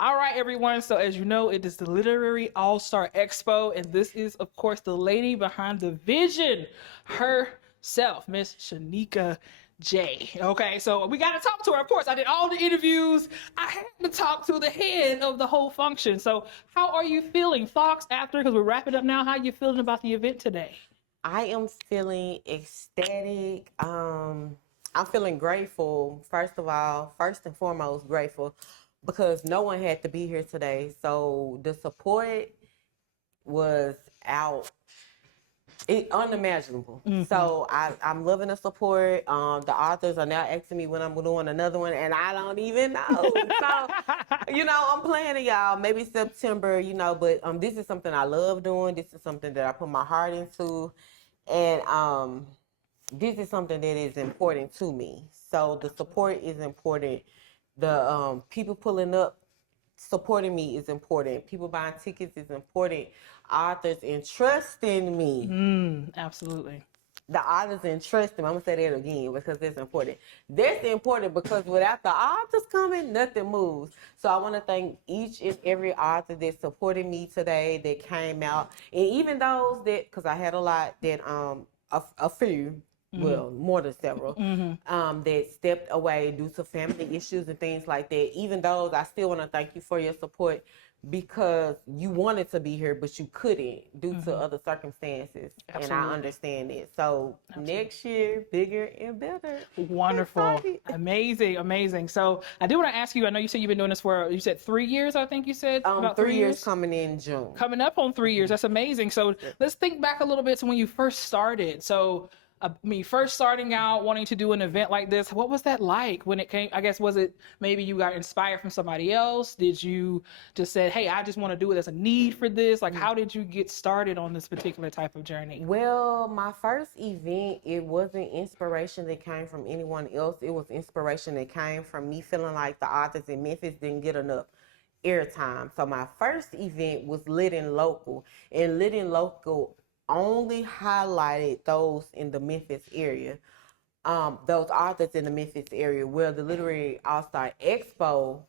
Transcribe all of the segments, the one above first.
All right, everyone. So as you know, it is the Literary All-Star Expo, and this is, of course, the lady behind the vision herself, Miss Sheneca J. Okay, so we got to talk to her. Of course, I did all the interviews. I had to talk to the head of the whole function. So how are you feeling? Thoughts after, because we're wrapping up now. How are you feeling about the event today? I am feeling ecstatic. I'm feeling grateful. First of all, first and foremost, grateful because no one had to be here today. So the support was out. Unimaginable. So I'm loving the support. The authors are now asking me when I'm doing another one, and I don't even know. So, I'm planning, y'all. Maybe September. But this is something I love doing. This is something that I put my heart into, and this is something that is important to me. So the support is important. The people pulling up, supporting me is important. People buying tickets is important. Authors entrusting me. Absolutely. The authors entrusting me. I'm gonna say that again because it's important. That's important because without the authors coming, nothing moves. So I want to thank each and every author that supported me today, that came out, and even those that, because I had a lot that a few. Well, more than several, that stepped away due to family issues and things like that. Even those, I still want to thank you for your support because you wanted to be here, but you couldn't due to other circumstances. Absolutely. And I understand it. So next year, bigger and better. Wonderful. Excited. Amazing. Amazing. So I do want to ask you, I know you said you've been doing this for, you said 3 years, I think you said? About 3 years coming in June. Coming up on 3 years. That's amazing. So let's think back a little bit to when you first started. So first starting out, wanting to do an event like this, what was that like when it came? I guess, was it maybe you got inspired from somebody else? Did you just say, hey, I just want to do it as a need for this? Like, how did you get started on this particular type of journey? Well, my first event, it wasn't inspiration that came from anyone else. It was inspiration that came from me feeling like the authors in Memphis didn't get enough airtime. So my first event was Lit in Local, and Lit in Local only highlighted those in the Memphis area, those authors in the Memphis area. Well, the Literary All-Star Expo,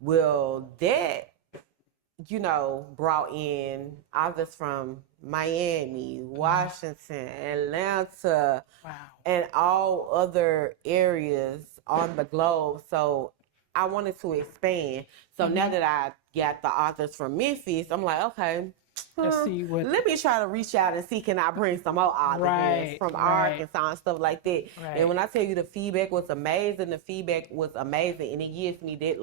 that, brought in authors from Miami, Washington, Atlanta, and all other areas on the globe. So I wanted to expand. So now that I got the authors from Memphis, I'm like, okay, Let's see what. let me try to reach out and see, can I bring some more authors from Arkansas and stuff like that. And when I tell you the feedback was amazing, and it gives me that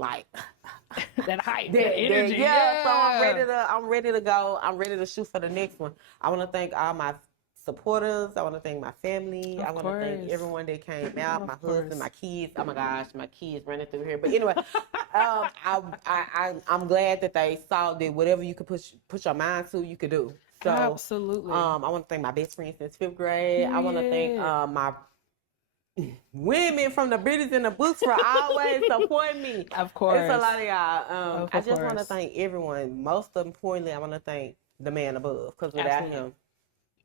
that hype, that energy. Yeah. So I'm ready to go. I'm ready to shoot for the next one. I want to thank all my supporters. I want to thank my family. I want to thank everyone that came out, my husband, my kids. Oh my gosh, my kids running through here. But anyway, I'm glad that they saw that whatever you could put your mind to, you could do. So absolutely. I want to thank my best friend since 5th grade. I want to thank my women from the Beauties and the books for always supporting me. Of course. It's a lot of y'all. I just want to thank everyone. Most importantly, I want to thank the man above, because without him,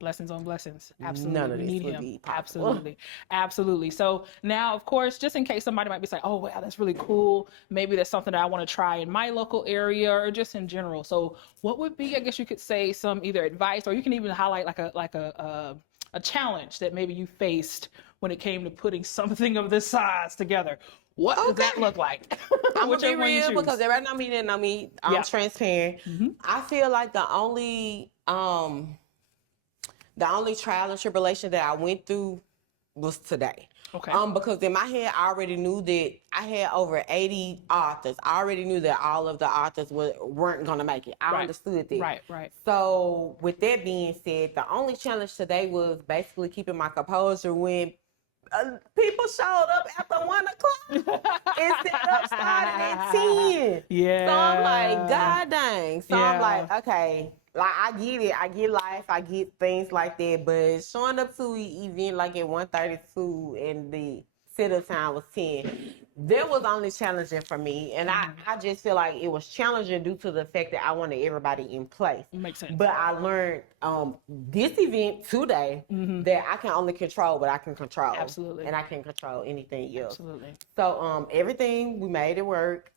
blessings on blessings. Absolutely. None of this we need would him. be possible. Absolutely. Absolutely. So now, of course, just in case somebody might be saying, oh, wow, that's really cool. Maybe that's something that I want to try in my local area or just in general. So what would be, I guess you could say, some either advice, or you can even highlight like a challenge that maybe you faced when it came to putting something of this size together. What does that look like? I'm going to be real because everybody know me, didn't know me. I'm transparent. I feel like the only trial and tribulation that I went through was today. Okay. Because in my head, I already knew that I had over 80 authors. I already knew that all of the authors weren't going to make it. I understood that. Right. So with that being said, the only challenge today was basically keeping my composure when people showed up after 1 o'clock and set up started at 10. Yeah. So I'm like, God dang. So I'm like, okay. Like, I get it. I get life. I get things like that. But showing up to an event like at 1:32 and the setup time was 10, that was only challenging for me. And I just feel like it was challenging due to the fact that I wanted everybody in place. Makes sense. But I learned this event today that I can only control what I can control. Absolutely. And I can't control anything else. Absolutely. So everything, we made it work.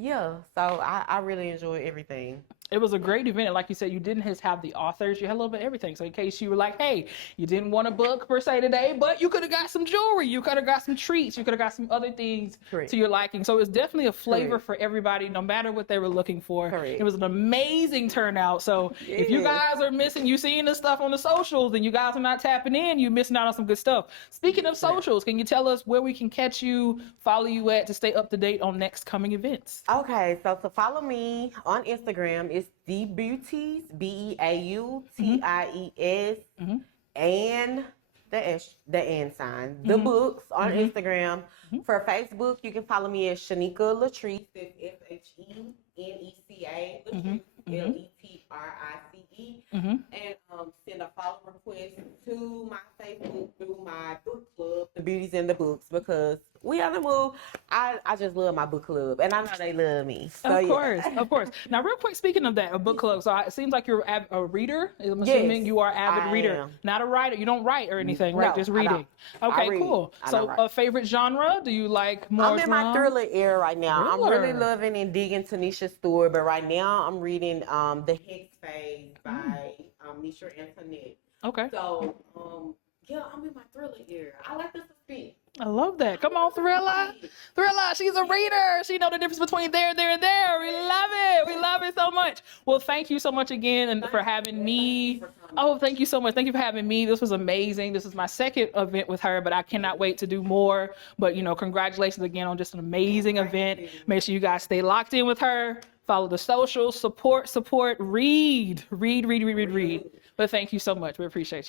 Yeah, so I really enjoy everything. It was a great event. And like you said, you didn't just have the authors, you had a little bit of everything. So in case you were like, hey, you didn't want a book per se today, but you could have got some jewelry, you could have got some treats, you could have got some other things Correct. to your liking. So it was definitely a flavor Correct. for everybody, no matter what they were looking for. Correct. It was an amazing turnout. So if you Yes. guys are missing, you seeing this stuff on the socials and you guys are not tapping in, you're missing out on some good stuff. Speaking of socials, can you tell us where we can catch you, follow you at to stay up to date on next coming events? Okay, so to follow me on Instagram, it's the Beauties, BEAUTIES, and the and sign. The books on Instagram. For Facebook, you can follow me as Sheneca Letrice. It's SHENECA Letrice, LETRICE, and send a follow request to my Facebook through my book club, the Beauties in the Books, because we on the move. I just love my book club, and I know they love me. So, Of course, of course. Now, real quick, speaking of that, a book club. So it seems like you're a reader. I'm assuming you are an avid reader, am. not a writer. You don't write or anything, right? No, Just I reading. don't. Okay, I read. cool. I So don't write. a favorite genre? Do you like more I'm in my drama? thriller era right now. I'm Thriller. really loving and digging Tanisha's story, but right now I'm reading The Hex Phase by Nisha Antoinette. Okay. So, yeah, I'm in my thriller era. I like the suspense. I love that. Come on, Thrilla. Thrilla, she's a reader. She know the difference between there, and there. We love it. We love it so much. Well, thank you so much again and for having me. Oh, thank you so much. Thank you for having me. This was amazing. This is my second event with her, but I cannot wait to do more. But, congratulations again on just an amazing event. Make sure you guys stay locked in with her. Follow the socials, support, read. But thank you so much. We appreciate you.